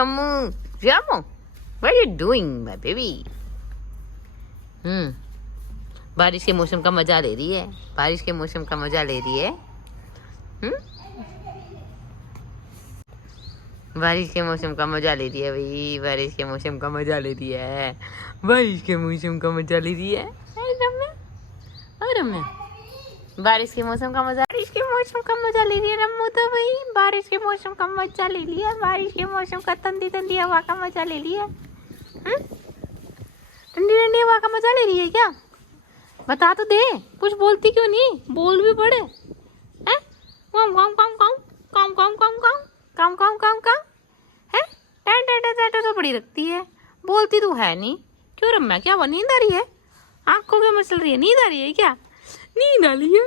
Ramu, Ramu, what are you doing, my baby? बारिश के मौसम का मजा ले रही है, बारिश के मौसम का मजा ले रही है। बारिश के मौसम का मजा ले रही है भाई, बारिश के मौसम का मजा ले रही है, बारिश के मौसम का मजा ले रही है। रम्या, बारिश के मौसम का मजा, बारिश के मौसम का मजा ले रही है रम्मू तो भाई, बारिश के मौसम का मजा ले लिया, बारिश के मौसम का ठंडी ठंडी हवा का मजा ले लिया। ठंडी ठंडी हवा का मजा ले रही है क्या? बता तो दे, कुछ बोलती क्यों नहीं? बोल भी पड़े। कम कम कम कम कम कम कम कम कम कम कम है। टैट तो बड़ी रखती है, बोलती तो है नहीं। क्यों रम्या, क्या वो नींद आ रही है? आंखों में मसल रही है, नींद आ रही है क्या? नींद आ रही है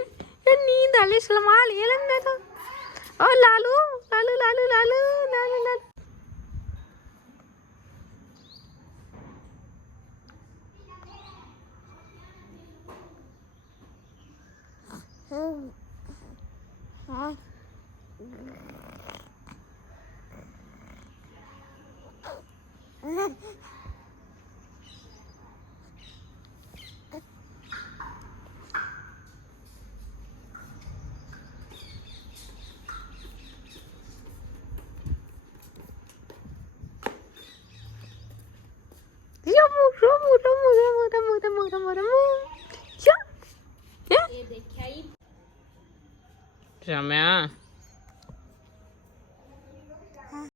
या नींद आ रही? सलमा लिए लगना तो। ओ लालू लालू लालू लालू लालू लालू। रम्या